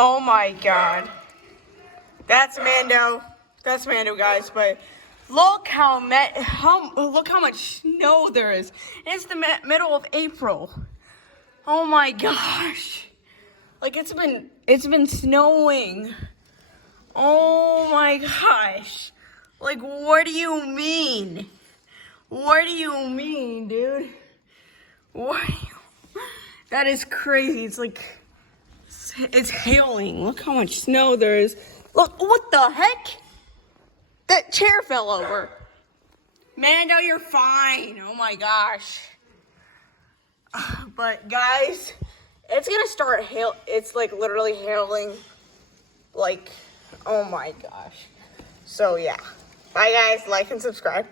Oh my god. That's Mando. That's Mando, guys. But look how much snow there is. It's the middle of April. Oh my gosh. Like it's been snowing. Oh my gosh. Like what do you mean? What do you mean, dude? That is crazy. It's hailing. Look how much snow there is. Look, what the heck? That chair fell over. Mando, you're fine. Oh my gosh. But guys, it's gonna start hail. It's like literally hailing. Like, oh my gosh. So yeah. Bye guys, like and subscribe.